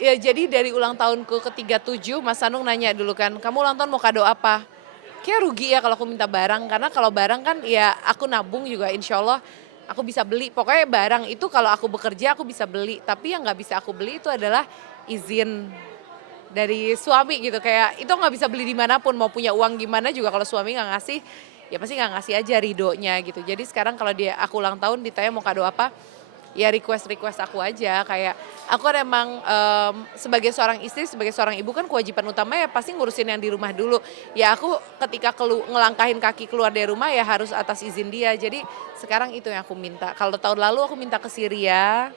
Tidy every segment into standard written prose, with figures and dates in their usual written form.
Ya jadi dari ulang tahunku ke-37 Mas Anung nanya dulu kan, "Kamu ulang tahun mau kado apa?" Kayak rugi ya kalau aku minta barang, karena kalau barang kan ya aku nabung juga insya Allah aku bisa beli. Pokoknya barang itu kalau aku bekerja aku bisa beli, tapi yang nggak bisa aku beli itu adalah izin dari suami gitu. Kayak itu nggak bisa beli dimanapun, mau punya uang gimana juga kalau suami nggak ngasih, ya pasti nggak ngasih aja ridonya gitu. Jadi sekarang kalau aku ulang tahun ditanya mau kado apa, ya request-request aku aja. Kayak aku kan emang sebagai seorang istri, sebagai seorang ibu kan kewajiban utama ya pasti ngurusin yang di rumah dulu. Ya aku ketika ngelangkahin kaki keluar dari rumah ya harus atas izin dia. Jadi sekarang itu yang aku minta. Kalau tahun lalu aku minta ke Syria,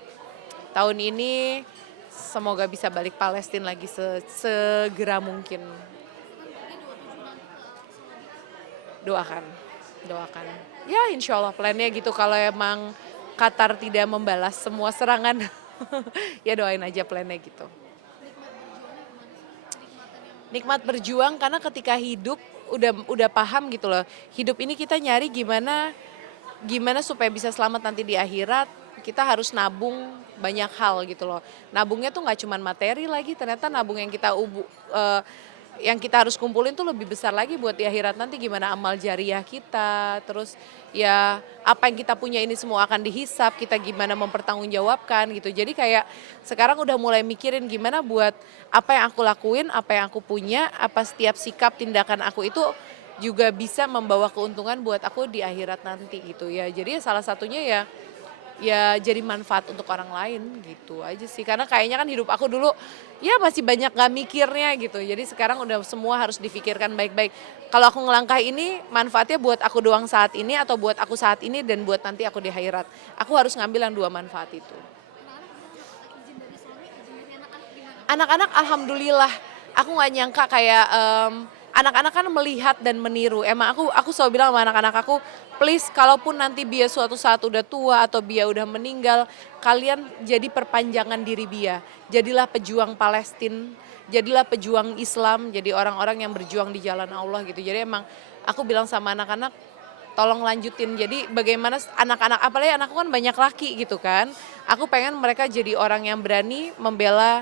tahun ini semoga bisa balik Palestina lagi segera mungkin. Doakan, doakan. Ya insya Allah plannya gitu, kalau emang Qatar tidak membalas semua serangan, ya doain aja plannya gitu. Nikmat berjuang karena ketika hidup udah paham gitu loh. Hidup ini kita nyari gimana gimana supaya bisa selamat nanti di akhirat. Kita harus nabung banyak hal gitu loh. Nabungnya tuh nggak cuma materi lagi, ternyata nabung yang kita harus kumpulin tuh lebih besar lagi buat di akhirat nanti, gimana amal jariah kita, terus ya apa yang kita punya ini semua akan dihisap, kita gimana mempertanggungjawabkan gitu. Jadi kayak sekarang udah mulai mikirin gimana buat apa yang aku lakuin, apa yang aku punya, apa setiap sikap tindakan aku itu juga bisa membawa keuntungan buat aku di akhirat nanti gitu ya. Jadi salah satunya ya jadi manfaat untuk orang lain gitu aja sih. Karena kayaknya kan hidup aku dulu ya masih banyak gak mikirnya gitu. Jadi sekarang udah semua harus difikirkan baik-baik. Kalau aku ngelangkah ini manfaatnya buat aku doang saat ini atau buat aku saat ini dan buat nanti aku di akhirat. Aku harus ngambil yang dua manfaat itu. Anak-anak alhamdulillah, aku nggak nyangka kayak anak-anak kan melihat dan meniru. Emang aku selalu bilang sama anak-anak aku, please kalaupun nanti Bia suatu saat udah tua atau Bia udah meninggal, kalian jadi perpanjangan diri Bia. Jadilah pejuang Palestina, jadilah pejuang Islam, jadi orang-orang yang berjuang di jalan Allah gitu. Jadi emang aku bilang sama anak-anak, tolong lanjutin. Jadi bagaimana anak-anak, apalagi anakku kan banyak laki gitu kan. Aku pengen mereka jadi orang yang berani membela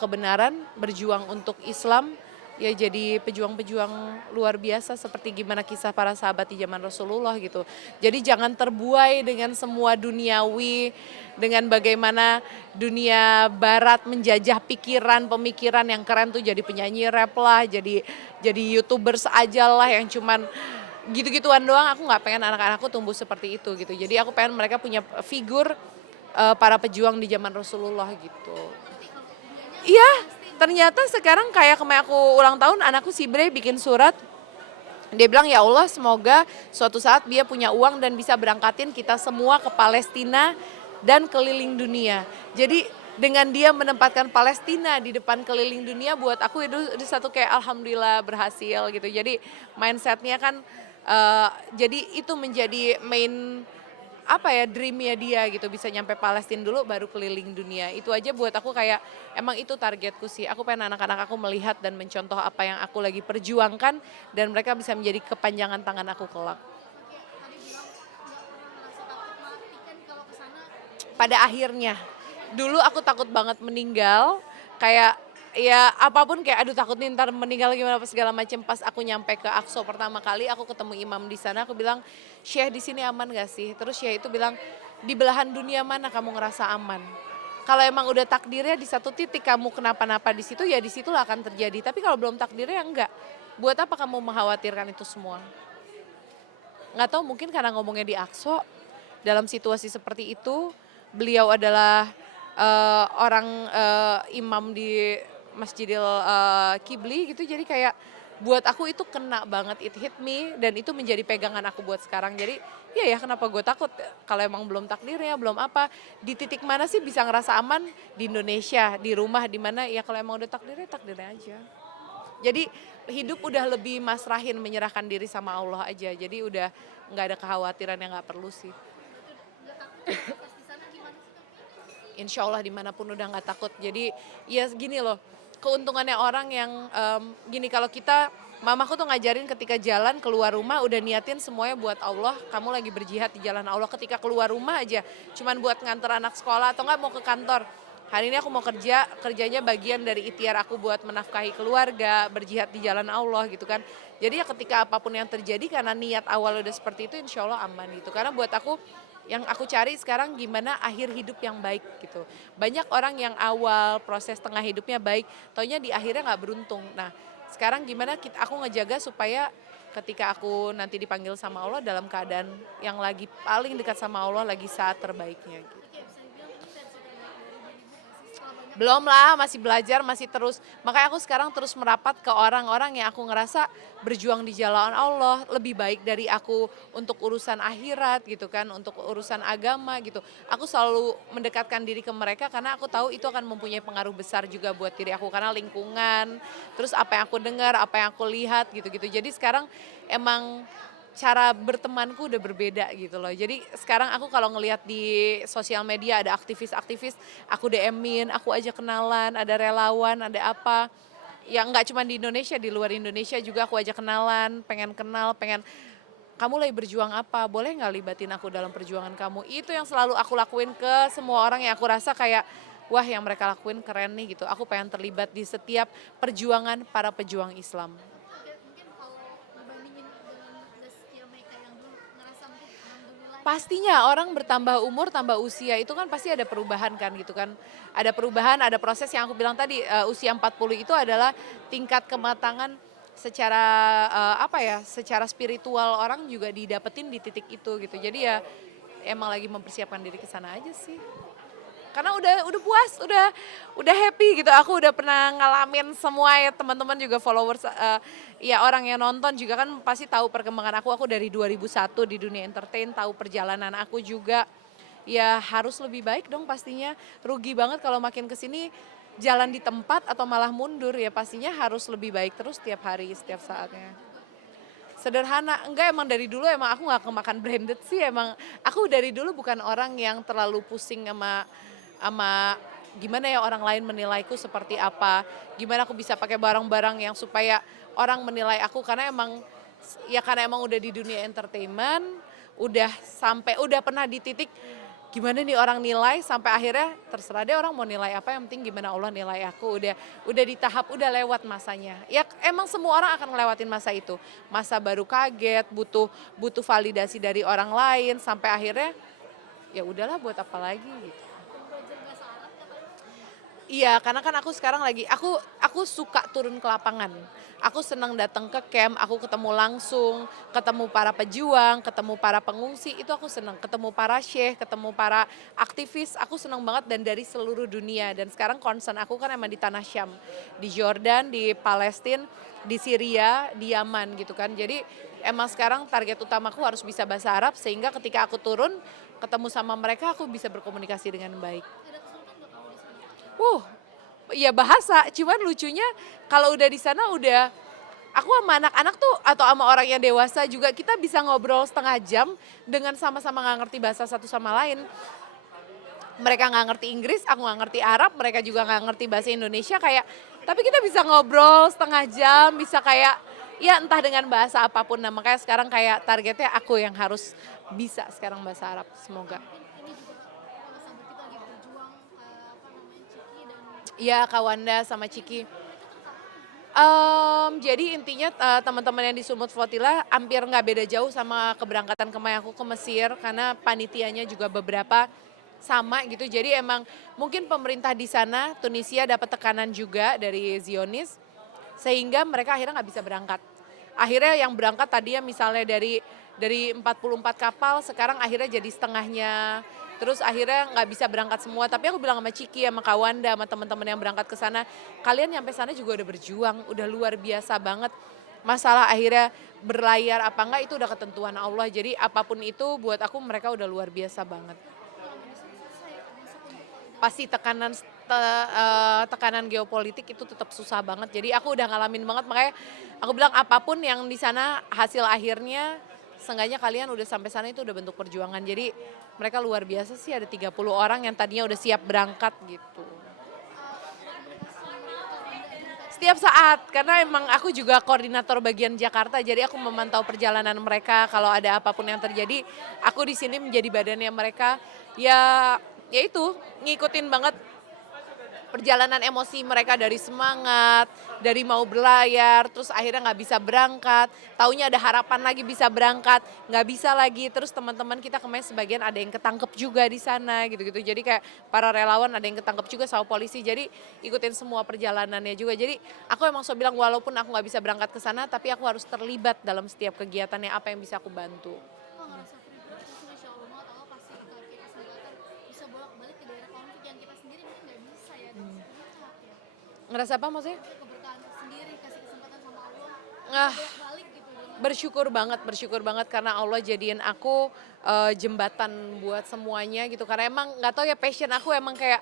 kebenaran, berjuang untuk Islam, ya jadi pejuang-pejuang luar biasa seperti gimana kisah para sahabat di zaman Rasulullah gitu. Jadi jangan terbuai dengan semua duniawi, dengan bagaimana dunia barat menjajah pikiran, pemikiran yang keren tuh jadi penyanyi rap lah, jadi YouTubers aja lah yang cuman gitu-gituan doang. Aku nggak pengen anak-anakku tumbuh seperti itu gitu. Jadi aku pengen mereka punya figur para pejuang di zaman Rasulullah gitu. Iya, ternyata sekarang kayak kemarin aku ulang tahun, anakku si Bre bikin surat. Dia bilang, ya Allah semoga suatu saat dia punya uang dan bisa berangkatin kita semua ke Palestina dan keliling dunia. Jadi dengan dia menempatkan Palestina di depan keliling dunia, buat aku itu satu kayak alhamdulillah berhasil gitu. Jadi mindsetnya kan, jadi itu menjadi main apa ya, dreamnya dia gitu, bisa nyampe Palestina dulu baru keliling dunia. Itu aja buat aku kayak emang itu targetku sih. Aku pengen anak-anak aku melihat dan mencontoh apa yang aku lagi perjuangkan dan mereka bisa menjadi kepanjangan tangan aku kelak. Pada akhirnya, dulu aku takut banget meninggal, kayak ya apapun kayak aduh takut nih ntar meninggal gimana apa segala macam. Pas aku nyampe ke Aqsa pertama kali, aku ketemu imam di sana, aku bilang, "Syekh di sini aman gak sih?" Terus Syekh itu bilang, "Di belahan dunia mana kamu ngerasa aman? Kalau emang udah takdirnya di satu titik kamu kenapa-napa di situ, ya di situlah akan terjadi. Tapi kalau belum takdirnya ya enggak. Buat apa kamu mengkhawatirkan itu semua?" Nggak tahu mungkin karena ngomongnya di Aqsa, dalam situasi seperti itu, beliau adalah orang imam di Masjidil Kibli gitu, jadi kayak buat aku itu kena banget, it hit me, dan itu menjadi pegangan aku buat sekarang. Jadi ya kenapa gue takut kalau emang belum takdirnya, belum apa, di titik mana sih bisa ngerasa aman? Di Indonesia, di rumah, di mana, ya kalau emang udah takdirnya, takdirnya aja. Jadi hidup udah lebih masrahin, menyerahkan diri sama Allah aja. Jadi udah nggak ada kekhawatiran yang nggak perlu sih. Insya Allah dimanapun udah nggak takut. Jadi ya gini loh, keuntungannya orang yang gini, kalau kita, mamaku tuh ngajarin ketika jalan keluar rumah udah niatin semuanya buat Allah, kamu lagi berjihad di jalan Allah. Ketika keluar rumah aja cuman buat nganter anak sekolah atau nggak mau ke kantor, Hari ini aku mau kerja, kerjanya bagian dari ikhtiar aku buat menafkahi keluarga, berjihad di jalan Allah gitu kan. Jadi ya ketika apapun yang terjadi karena niat awal udah seperti itu insya Allah aman gitu. Karena buat aku yang aku cari sekarang gimana akhir hidup yang baik gitu. Banyak orang yang awal proses tengah hidupnya baik, taunya di akhirnya nggak beruntung. Nah sekarang gimana aku ngejaga supaya ketika aku nanti dipanggil sama Allah dalam keadaan yang lagi paling dekat sama Allah, lagi saat terbaiknya gitu. Kayak bisa dibilang itu versi terbaik dari dirimu nggak sih setelah banyak Belum lah, masih belajar, masih terus. Makanya aku sekarang terus merapat ke orang-orang yang aku ngerasa berjuang di jalan Allah, lebih baik dari aku untuk urusan akhirat gitu kan, untuk urusan agama gitu. Aku selalu mendekatkan diri ke mereka karena aku tahu itu akan mempunyai pengaruh besar juga buat diri aku. Karena lingkungan, terus apa yang aku dengar, apa yang aku lihat gitu-gitu. Jadi sekarang emang cara bertemanku udah berbeda gitu loh. Jadi sekarang aku kalau ngelihat di sosial media ada aktivis-aktivis, aku DM-in, aku aja kenalan, ada relawan, ada apa. Ya nggak cuma di Indonesia, di luar Indonesia juga aku aja kenalan, pengen kenal, pengen kamu lagi berjuang apa, boleh nggak libatin aku dalam perjuangan kamu. Itu yang selalu aku lakuin ke semua orang yang aku rasa kayak, wah yang mereka lakuin keren nih gitu. Aku pengen terlibat di setiap perjuangan para pejuang Islam. oke, mungkin kalau dibandingin dengan Zaskia Meka yang dulu ngerasa mungkin alhamdulillah Pastinya orang bertambah umur, tambah usia itu kan pasti ada perubahan kan gitu kan. Ada perubahan, ada proses yang aku bilang tadi usia 40 itu adalah tingkat kematangan secara apa ya, secara spiritual orang juga didapetin di titik itu gitu. Jadi ya emang lagi mempersiapkan diri ke sana aja sih. Karena udah puas, udah happy gitu. Aku udah pernah ngalamin semua ya teman-teman juga followers ya orang yang nonton juga kan pasti tahu perkembangan aku. Aku dari 2001 di dunia entertain, tahu perjalanan aku juga. Ya harus lebih baik dong pastinya. Rugi banget kalau makin kesini jalan di tempat atau malah mundur ya pastinya harus lebih baik terus setiap hari, setiap saatnya. Sederhana, enggak emang dari dulu emang aku nggak kemakan branded sih emang aku dari dulu bukan orang yang terlalu pusing sama gimana ya orang lain menilaiku seperti apa, gimana aku bisa pakai barang-barang yang supaya orang menilai aku karena emang ya karena emang udah di dunia entertainment, udah pernah di titik gimana nih orang nilai sampai akhirnya terserah deh orang mau nilai apa yang penting gimana Allah nilai aku udah di tahap udah lewat masanya ya emang semua orang akan ngelewatin masa itu masa baru kaget butuh butuh validasi dari orang lain sampai akhirnya ya udahlah buat apa lagi gitu. belajar bahasa Arab katanya. Iya, karena kan aku sekarang lagi aku suka turun ke lapangan. Aku senang datang ke camp, aku ketemu langsung, ketemu para pejuang, ketemu para pengungsi, itu aku senang. Ketemu para syekh, ketemu para aktivis, aku senang banget dan dari seluruh dunia. Dan sekarang concern aku kan emang di Tanah Syam, di Jordan, di Palestina, di Syria, di Yaman gitu kan. Jadi emang sekarang target utamaku harus bisa bahasa Arab sehingga ketika aku turun ketemu sama mereka aku bisa berkomunikasi dengan baik. Ada kesulitan nggak kalau di sana? Uh, ya bahasa, cuman lucunya kalau udah di sana udah aku sama anak-anak tuh atau sama orang yang dewasa juga kita bisa ngobrol setengah jam dengan sama-sama nggak ngerti bahasa satu sama lain. Mereka nggak ngerti Inggris, aku nggak ngerti Arab, mereka juga nggak ngerti bahasa Indonesia kayak, tapi kita bisa ngobrol setengah jam, bisa kayak ya entah dengan bahasa apapun. Nah makanya sekarang kayak targetnya aku yang harus bisa sekarang bahasa Arab, semoga. Mungkin ini juga sahabat kita lagi berjuang apa namanya Ciki dan Iya Kawanda sama Ciki. Jadi intinya teman-teman yang di Sumut Flotilla hampir nggak beda jauh sama keberangkatan kemarin aku ke Mesir karena panitianya juga beberapa sama gitu. Jadi emang mungkin pemerintah di sana Tunisia dapat tekanan juga dari Zionis sehingga mereka akhirnya nggak bisa berangkat. Akhirnya yang berangkat tadinya misalnya dari 44 kapal sekarang akhirnya jadi setengahnya. Terus akhirnya nggak bisa berangkat semua. Tapi aku bilang sama Ciki, sama Kawanda, sama teman-teman yang berangkat ke sana, kalian nyampe sana juga udah berjuang, udah luar biasa banget. Masalah akhirnya berlayar apa enggak itu udah ketentuan Allah. Jadi apapun itu buat aku mereka udah luar biasa banget. kalau nggak bisa selesai masuk untuk Pasti tekanan geopolitik itu tetap susah banget. Jadi aku udah ngalamin banget makanya aku bilang apapun yang di sana hasil akhirnya seenggaknya kalian udah sampai sana itu udah bentuk perjuangan. Jadi mereka luar biasa sih ada 30 orang yang tadinya udah siap berangkat gitu. Setiap saat, karena emang aku juga koordinator bagian Jakarta, jadi aku memantau perjalanan mereka. Kalau ada apapun yang terjadi, aku di sini menjadi badannya mereka. Ya itu ngikutin banget perjalanan emosi mereka dari semangat, dari mau berlayar, terus akhirnya nggak bisa berangkat, taunya ada harapan lagi bisa berangkat, nggak bisa lagi, terus teman-teman kita kemarin sebagian ada yang ketangkep juga di sana gitu-gitu, jadi kayak para relawan ada yang ketangkep juga sama polisi, jadi ikutin semua perjalanannya juga, jadi aku emang selalu bilang walaupun aku nggak bisa berangkat ke sana, tapi aku harus terlibat dalam setiap kegiatannya, apa yang bisa aku bantu. Kok ngerasa free banget sih, Masya Allah banget, Allah kasih kita kesempatan bisa bolak-balik ke daerah konflik yang kita sendiri mungkin nggak bisa ya, dan sebenarnya ya. Ngerasa apa maksudnya? Itu keberkahan sendiri, kasih kesempatan sama Allah, Ah, bolak-balik gitu. Dan bersyukur banget karena Allah jadiin aku jembatan buat semuanya gitu. Karena emang nggak tahu ya passion aku emang kayak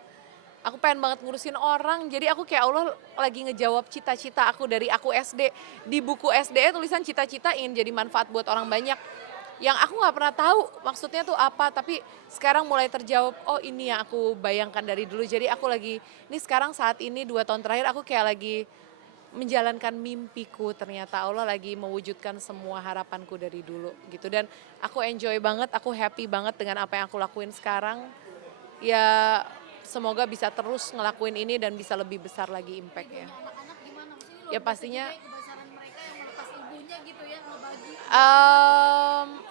aku pengen banget ngurusin orang. Jadi aku kayak Allah lagi ngejawab cita-cita aku dari aku SD. Di buku SD tulisan cita-cita ingin jadi manfaat buat orang banyak. Yang aku nggak pernah tahu maksudnya tuh apa, tapi sekarang mulai terjawab, oh ini yang aku bayangkan dari dulu. Jadi aku lagi, ini sekarang saat ini 2 tahun terakhir aku kayak lagi menjalankan mimpiku, ternyata Allah lagi mewujudkan semua harapanku dari dulu gitu, dan aku enjoy banget, aku happy banget dengan apa yang aku lakuin sekarang. Ya semoga bisa terus ngelakuin ini dan bisa lebih besar lagi impactnya. anak-anak gimana? Maksudnya ini luar Ya biasa pastinya juga ya kebesaran mereka yang melepas ibunya gitu ya, ngebagi.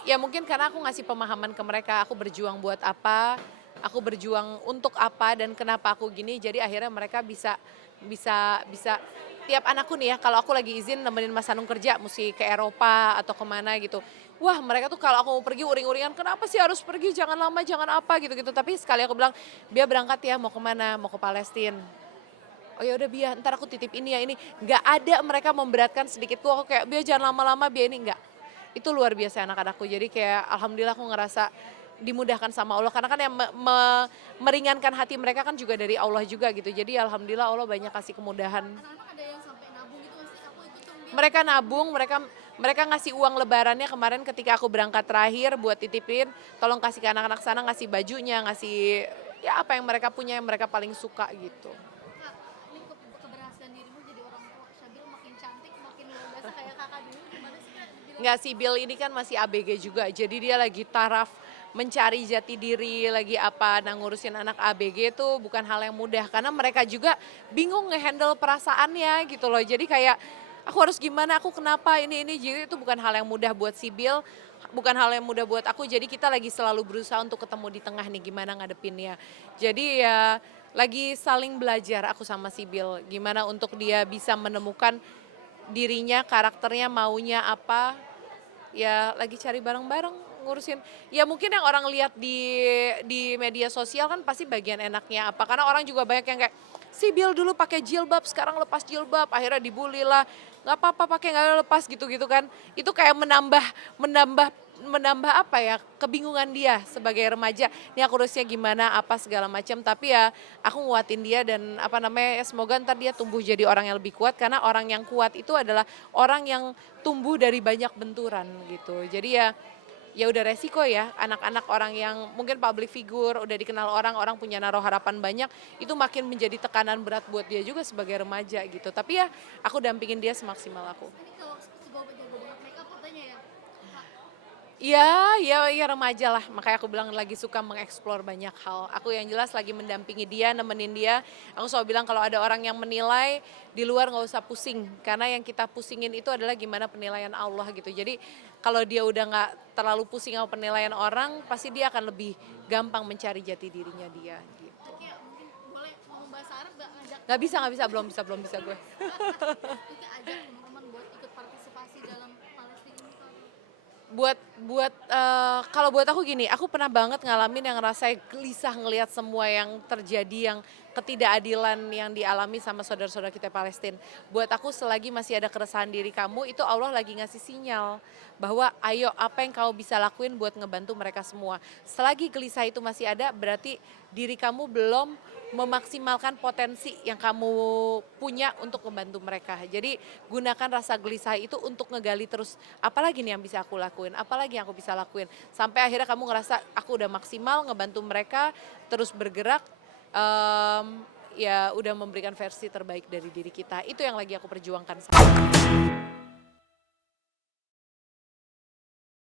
ya mungkin karena aku ngasih pemahaman ke mereka, aku berjuang buat apa, aku berjuang untuk apa dan kenapa aku gini, jadi akhirnya mereka bisa bisa bisa tiap anakku nih ya, kalau aku lagi izin nemenin Mas Hanung kerja, mesti ke Eropa atau kemana gitu. Wah mereka tuh kalau aku mau pergi uring-uringan, kenapa sih harus pergi, jangan lama, jangan apa gitu-gitu. Tapi sekali aku bilang, Bia berangkat ya, mau kemana, mau ke Palestina. Oh ya udah Bia, ntar aku titip ini ya ini. Nggak ada mereka memberatkan sedikit tuh, aku kayak Bia jangan lama-lama Bia ini, nggak. Itu luar biasa anak-anakku, jadi kayak alhamdulillah aku ngerasa dimudahkan sama Allah, karena kan yang meringankan hati mereka kan juga dari Allah juga gitu, jadi alhamdulillah Allah banyak kasih kemudahan. Anak-anak ada yang sampai nabung gitu masih aku ikut dong dia. Mereka nabung, mereka ngasih uang lebarannya kemarin ketika aku berangkat terakhir buat titipin, tolong kasih ke anak-anak sana, ngasih bajunya, ngasih ya apa yang mereka punya yang mereka paling suka gitu. Kak, ini keberhasilan dirimu jadi orang tua Syabil makin cantik, makin luar biasa kayak kakak dulu, gimana sih Kak? Dibilang Nggak sih, Bill ini kan masih ABG juga, jadi dia lagi taraf mencari jati diri, lagi apa, nah ngurusin anak ABG itu bukan hal yang mudah, karena mereka juga bingung ngehandle perasaannya gitu loh, jadi kayak aku harus gimana, aku kenapa, ini, jadi itu bukan hal yang mudah buat si Bill, bukan hal yang mudah buat aku, jadi kita lagi selalu berusaha untuk ketemu di tengah nih, gimana ngadepinnya. Jadi ya lagi saling belajar aku sama si Bill, gimana untuk dia bisa menemukan dirinya, karakternya, maunya apa, ya lagi cari bareng-bareng ngurusin. Ya mungkin yang orang lihat di media sosial kan pasti bagian enaknya apa, karena orang juga banyak yang kayak si Bill dulu pakai jilbab sekarang lepas jilbab akhirnya dibully lah, nggak apa-apa pakai nggak lepas gitu-gitu kan, itu kayak menambah menambah menambah apa ya, kebingungan dia sebagai remaja, ini aku harusnya gimana apa segala macam, tapi ya aku nguatin dia dan apa namanya, ya semoga ntar dia tumbuh jadi orang yang lebih kuat, karena orang yang kuat itu adalah orang yang tumbuh dari banyak benturan gitu. Jadi ya udah resiko ya, anak-anak orang yang mungkin public figure, udah dikenal orang, orang punya naruh harapan banyak, itu makin menjadi tekanan berat buat dia juga sebagai remaja gitu. Tapi ya aku dampingin dia semaksimal aku. ini kalau sebawa jago banget makeup katanya ya. Kak, Ya remaja lah, makanya aku bilang lagi suka mengeksplor banyak hal. Aku yang jelas lagi mendampingi dia, nemenin dia. Aku selalu bilang kalau ada orang yang menilai, di luar nggak usah pusing. Karena yang kita pusingin itu adalah gimana penilaian Allah gitu. Jadi kalau dia udah nggak terlalu pusing sama penilaian orang, pasti dia akan lebih gampang mencari jati dirinya dia gitu. Oke, mungkin boleh ngomong bahasa Arab gak ngajak? Nggak bisa, belum bisa gue. Mungkin ajak teman-teman buat ikut partisipasi dalam Palestina ini Kak. Kalau buat aku gini, aku pernah banget ngalamin yang ngerasa gelisah ngelihat semua yang terjadi, yang ketidakadilan yang dialami sama saudara-saudara kita Palestina. Buat aku selagi masih ada keresahan diri kamu, itu Allah lagi ngasih sinyal bahwa ayo apa yang kamu bisa lakuin buat ngebantu mereka semua. Selagi gelisah itu masih ada, berarti diri kamu belum memaksimalkan potensi yang kamu punya untuk membantu mereka. Jadi gunakan rasa gelisah itu untuk ngegali terus, apalagi nih yang bisa aku lakuin, apalagi yang aku bisa lakuin. Sampai akhirnya kamu ngerasa aku udah maksimal ngebantu mereka, terus bergerak, ya udah memberikan versi terbaik dari diri kita. Itu yang lagi aku perjuangkan.